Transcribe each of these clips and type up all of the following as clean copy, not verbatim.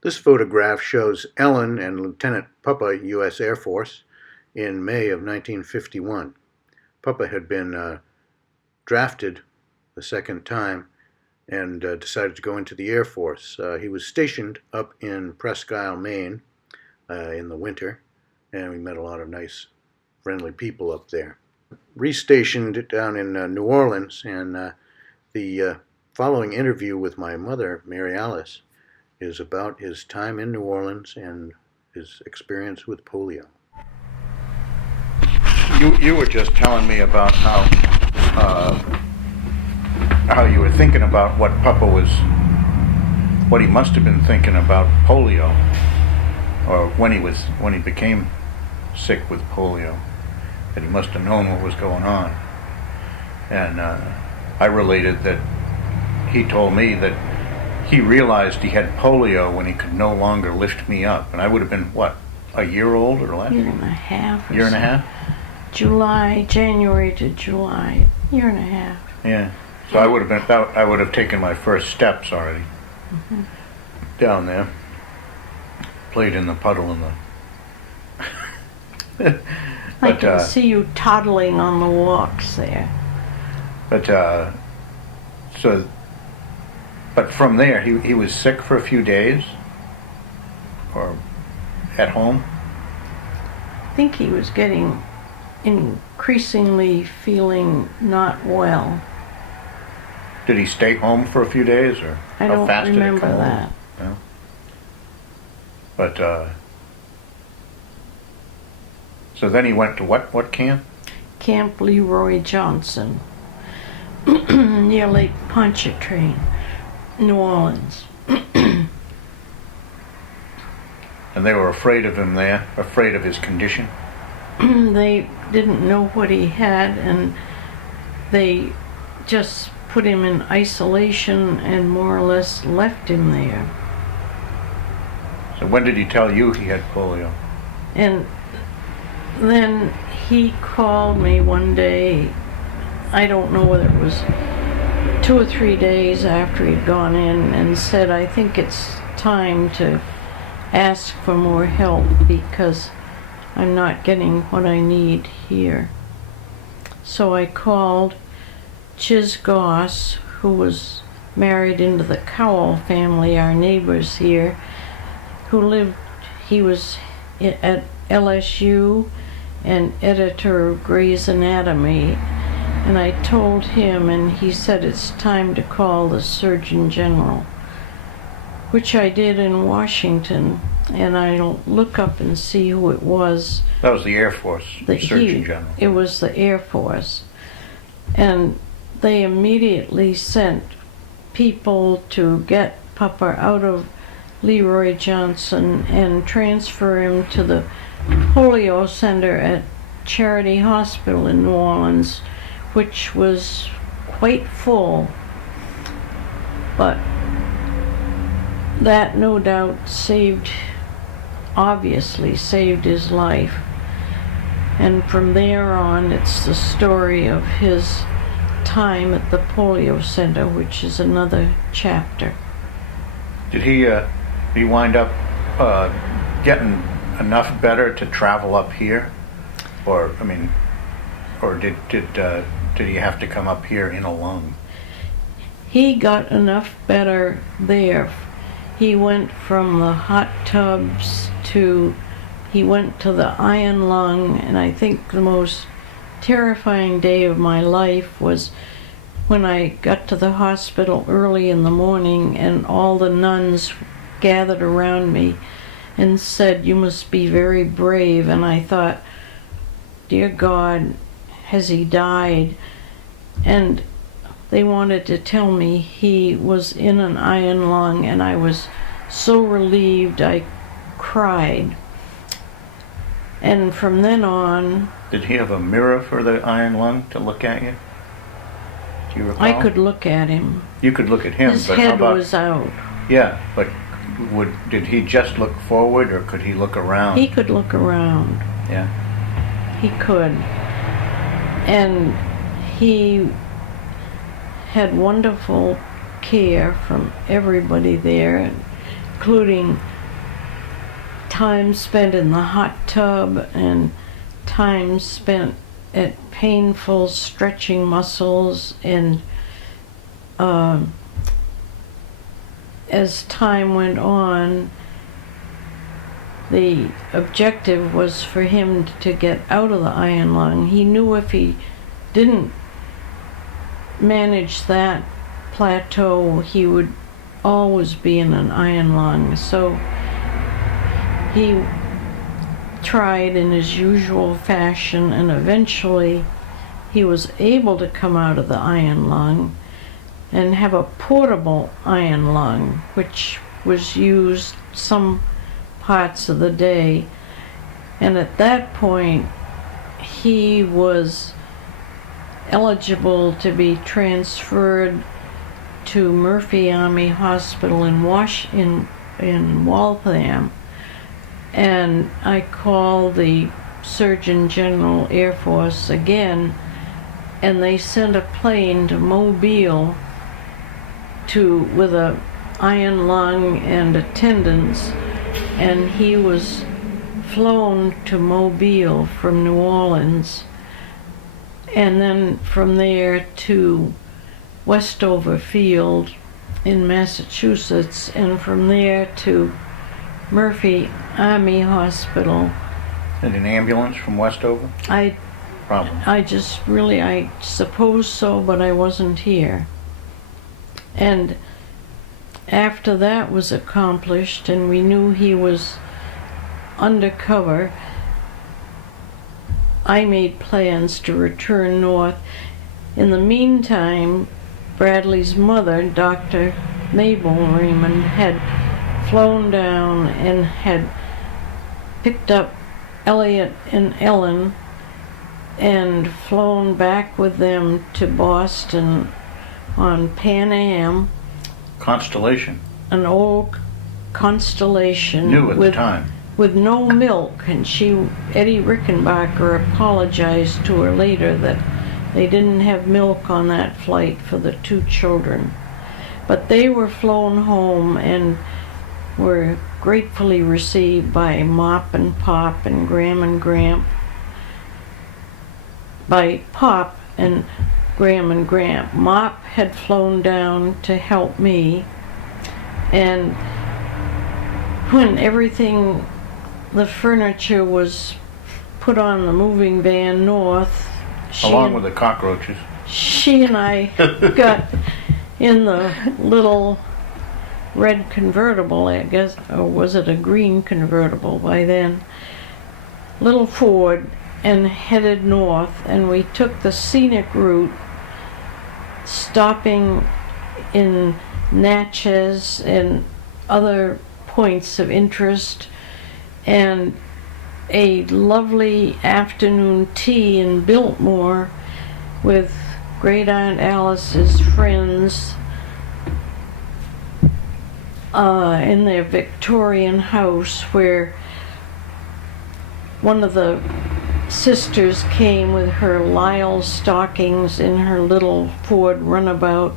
This photograph shows Ellen and Lieutenant Puppa, U.S. Air Force, in May of 1951. Puppa had been drafted the second time and decided to go into the Air Force. He was stationed up in Presque Isle, Maine in the winter, and we met a lot of nice, friendly people up there. Restationed down in New Orleans, and the following interview with my mother, Mary Alice, is about his time in New Orleans and his experience with polio. You were just telling me about how you were thinking about what he must have been thinking about polio, or when he became sick with polio, that he must have known what was going on. And I related that he told me that he realized he had polio when he could no longer lift me up. And I would have been, what, a year old or less? Year and a half. Year and a half? January to July, year and a half. Yeah. So I would have taken my first steps already. Mm-hmm. Down there. Played in the puddle in the... I can see you toddling on the walks there. But from there, he was sick for a few days, or at home. I think he was getting increasingly feeling not well. Did he stay home for a few days, or I how don't fast did it remember come that. No? But so then he went to what camp? Camp Leroy Johnson, near Lake Pontchartrain, New Orleans. And they were afraid of him there, afraid of his condition? They didn't know what he had, and they just put him in isolation and more or less left him there. So when did he tell you he had polio? And then he called me one day, I don't know whether it was 2 or 3 days after he'd gone in, and said, I think it's time to ask for more help because I'm not getting what I need here. So I called Chiz Goss, who was married into the Cowell family, our neighbors here, he was at LSU and editor of Gray's Anatomy, and I told him, and he said it's time to call the Surgeon General, which I did in Washington, and I'll look up and see who it was. That was the Air Force Surgeon General. It was the Air Force. And they immediately sent people to get Puppa out of Leroy Johnson and transfer him to the Polio Center at Charity Hospital in New Orleans, which was quite full. But that no doubt obviously saved his life. And from there on, it's the story of his time at the Polio Center, which is another chapter. Did he wind up getting enough better to travel up here, or did he have to come up here in a lung? He got enough better there. He went from the hot tubs he went to the iron lung, and I think the most terrifying day of my life was when I got to the hospital early in the morning and all the nuns gathered around me and said, "You must be very brave." And I thought, dear God, has he died? And they wanted to tell me he was in an iron lung, and I was so relieved I cried. And from then on... Did he have a mirror for the iron lung to look at you? Do you recall? I could look at him. You could look at him, His but head how about... was out. Yeah, but did he just look forward, or could he look around? He could look around. Yeah. He could. And he had wonderful care from everybody there. And including time spent in the hot tub and time spent at painful stretching muscles, and as time went on, the objective was for him to get out of the iron lung. He knew if he didn't manage that plateau, he would always be in an iron lung. So he tried in his usual fashion, and eventually he was able to come out of the iron lung and have a portable iron lung, which was used some parts of the day. And at that point, he was eligible to be transferred to Murphy Army Hospital in Waltham. And I called the Surgeon General Air Force again, and they sent a plane to Mobile with a iron lung and attendants, and he was flown to Mobile from New Orleans, and then from there to Westover Field in Massachusetts, and from there to Murphy Army Hospital. And an ambulance from Westover? Probably. I suppose so, but I wasn't here. And after that was accomplished and we knew he was undercover, I made plans to return north. In the meantime, Bradley's mother, Dr. Mabel Raymond, had flown down and had picked up Elliot and Ellen and flown back with them to Boston on Pan Am. Constellation. An old Constellation. New at the time. With no milk, and Eddie Rickenbacker apologized to her later that they didn't have milk on that flight for the two children. But they were flown home and were gratefully received by Mop and Pop and Gram and Gramp. By Pop and Gram and Gramp. Mop had flown down to help me, and when the furniture was put on the moving van north, along with the cockroaches, she and I got in the little red convertible, I guess, or was it a green convertible by then, little Ford, and headed north. And we took the scenic route, stopping in Natchez and other points of interest, and a lovely afternoon tea in Biltmore with Great Aunt Alice's friends in their Victorian house, where one of the sisters came with her lisle stockings in her little Ford runabout,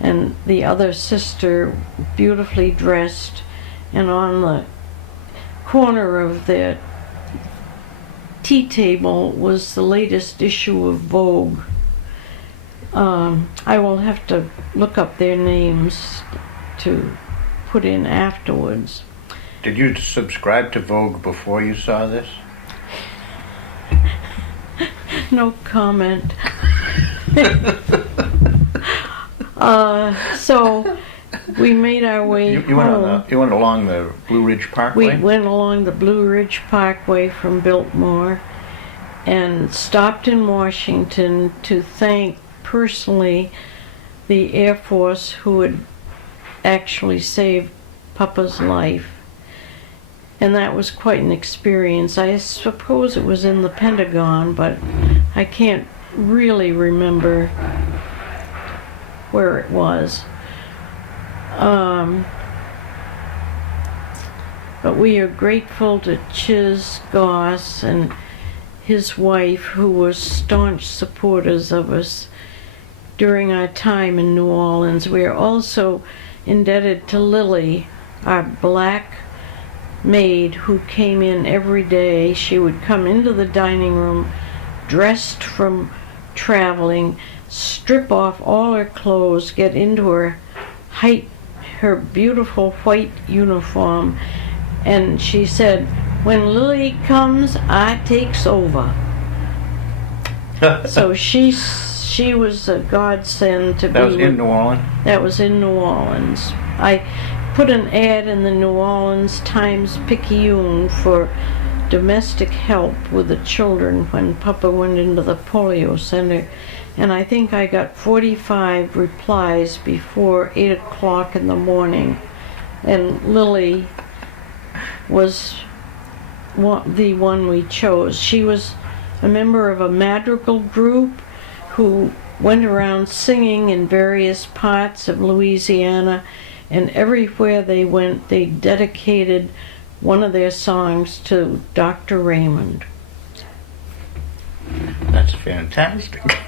and the other sister beautifully dressed, and on the corner of their tea table was the latest issue of Vogue. I will have to look up their names to put in afterwards. Did you subscribe to Vogue before you saw this? No comment. So we made our way home. You went along the Blue Ridge Parkway? We went along the Blue Ridge Parkway from Biltmore and stopped in Washington to thank personally the Air Force who had actually saved Papa's life. And that was quite an experience. I suppose it was in the Pentagon, but I can't really remember where it was. But we are grateful to Chiz Goss and his wife, who were staunch supporters of us during our time in New Orleans. We are also indebted to Lily, our black maid who came in every day. She would come into the dining room dressed from traveling, strip off all her clothes, get into her beautiful white uniform, and she said, "When Lily comes, I takes over." So she was a godsend to be. That was in New Orleans? That was in New Orleans. I put an ad in the New Orleans Times-Picayune for domestic help with the children when Papa went into the polio center, and I think I got 45 replies before 8 o'clock in the morning, and Lily was the one we chose. She was a member of a madrigal group who went around singing in various parts of Louisiana, and everywhere they went they dedicated one of their songs to Dr. Raymond. That's fantastic.